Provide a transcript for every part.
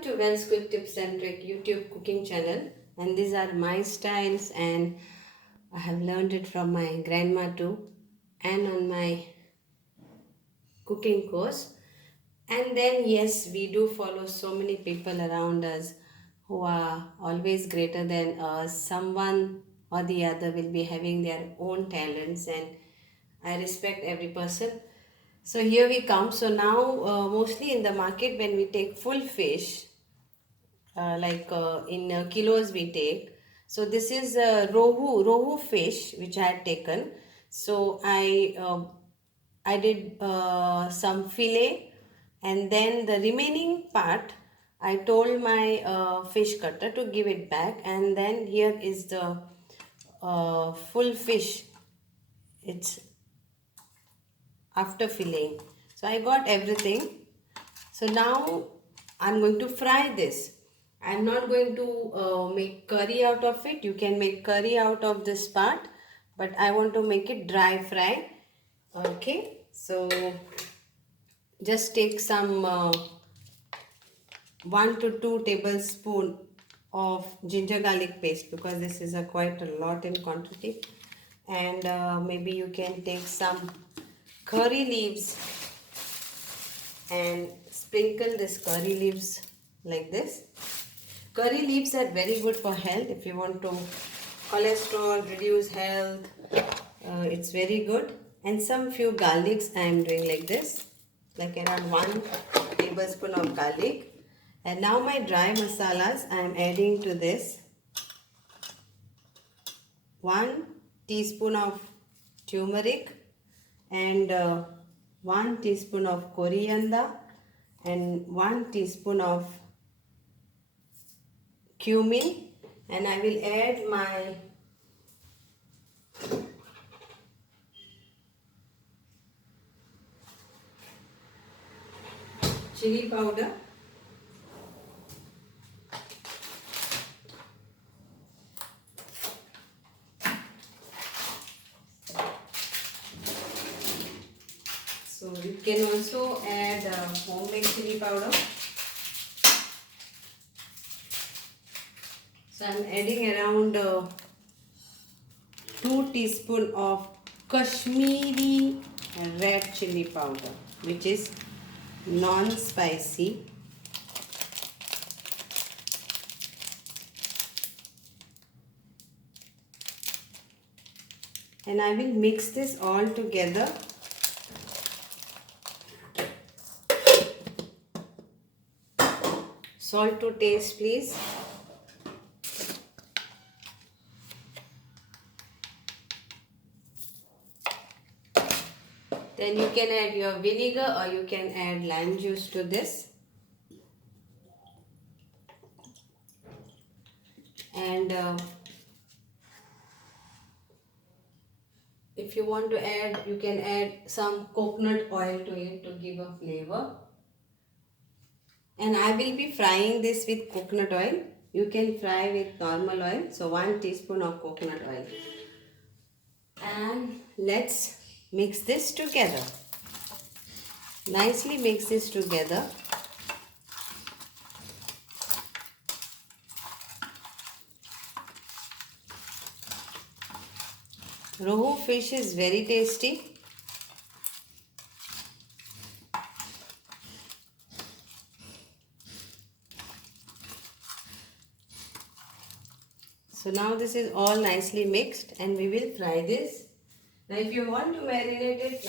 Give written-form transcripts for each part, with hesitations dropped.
To Wells Quick Tips and Trick YouTube cooking channel, and these are my styles, and I have learned it from my grandma too, and on my cooking course. And then yes, we do follow so many people around us who are always greater than us. Someone or the other will be having their own talents, and I respect every person. So here we come. So now mostly in the market, when we take full fish, in kilos we take. So this is Rohu fish which I had taken. So I did some fillet, and then the remaining part I told my fish cutter to give it back, and then here is the full fish. It's after filling. So I got everything. So now I'm going to fry this. I'm not going to make curry out of it. You can make curry out of this part, but I want to make it dry fry. Okay, so just take some 1 to 2 tablespoon of ginger garlic paste, because this is a quite a lot in quantity, and maybe you can take some curry leaves and sprinkle this curry leaves like this. Curry leaves are very good for health. If you want to cholesterol, reduce health, it's very good. And some few garlics I am doing like this, like around 1 tablespoon of garlic. And now my dry masalas I am adding to this. 1 teaspoon of turmeric, and 1 teaspoon of coriander, and 1 teaspoon of cumin, and I will add my chili powder, so you can also add homemade chili powder. So I am adding around 2 teaspoon of Kashmiri red chili powder, which is non-spicy. And I will mix this all together. Salt to taste, please. Then you can add your vinegar, or you can add lime juice to this. And if you want to add, you can add some coconut oil to it to give a flavor. And I will be frying this with coconut oil. You can fry with normal oil. So 1 teaspoon of coconut oil. And let's mix this together. Nicely mix this together. Rohu fish is very tasty. So now this is all nicely mixed, and we will fry this. Now if you want to marinate it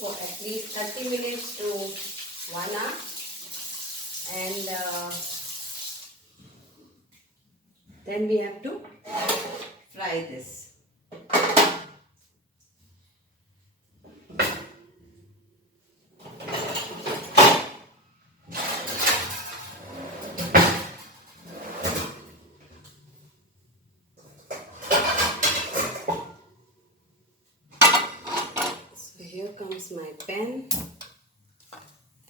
for at least 30 minutes to 1 hour. And then we have to fry this. So here comes my pan,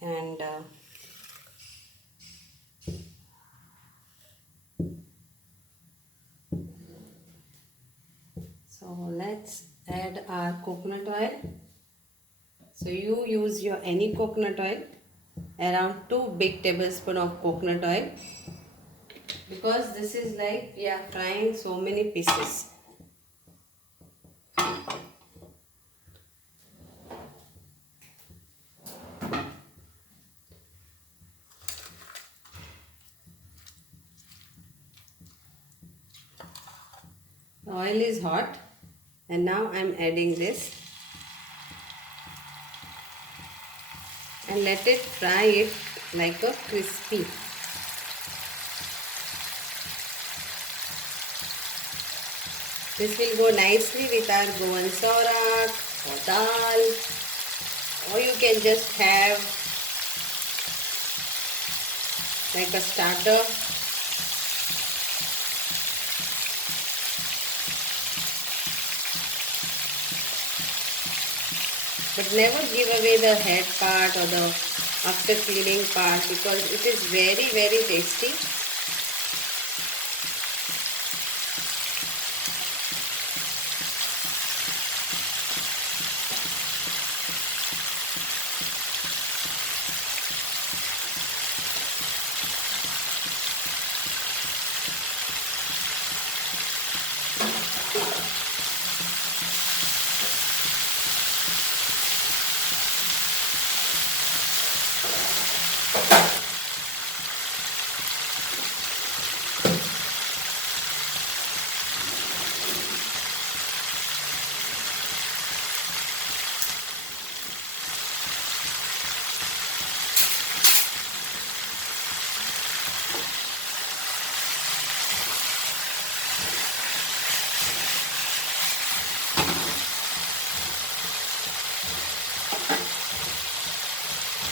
and so let's add our coconut oil. So you use your any coconut oil. around 2 big tablespoons of coconut oil, because this is like we are frying so many pieces. The oil is hot and now I am adding this and let it fry it like a crispy. This will go nicely with our Goan saurak or dal, or you can just have like a starter. But never give away the head part or the after cleaning part, because it is very tasty.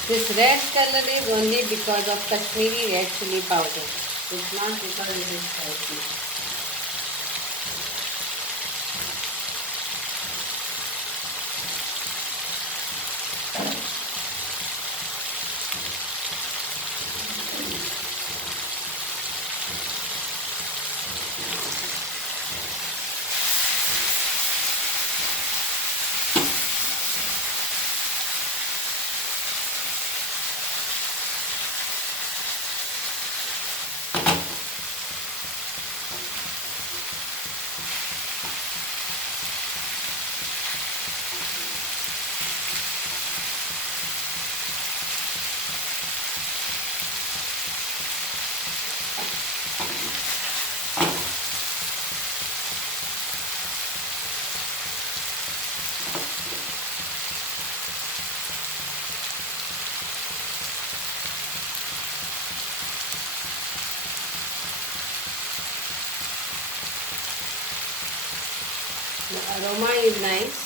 This red color is only because of Kashmiri red chili powder. It's not because it is spicy. The aroma is nice.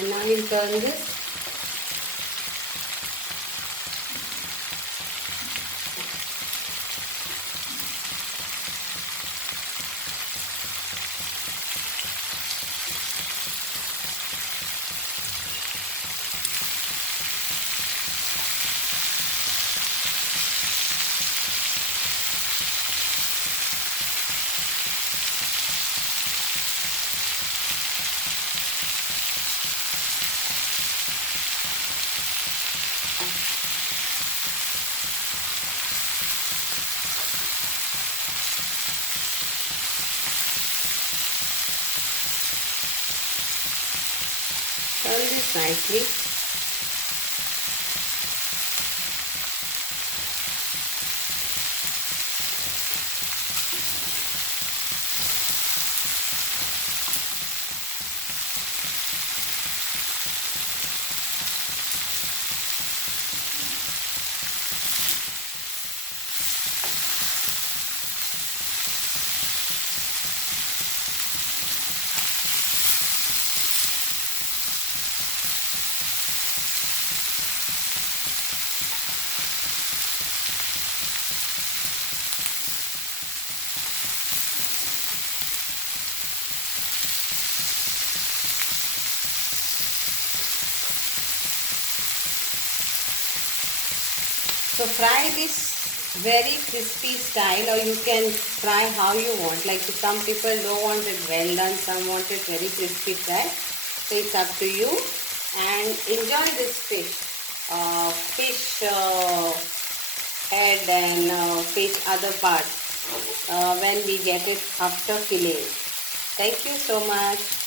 And now we'll turn this. Turn this nicely. So fry this very crispy style, or you can fry how you want. Like some people don't want it well done, some want it very crispy fry. So it's up to you. And enjoy this fish. Fish head and fish other parts when we get it after filling. Thank you so much.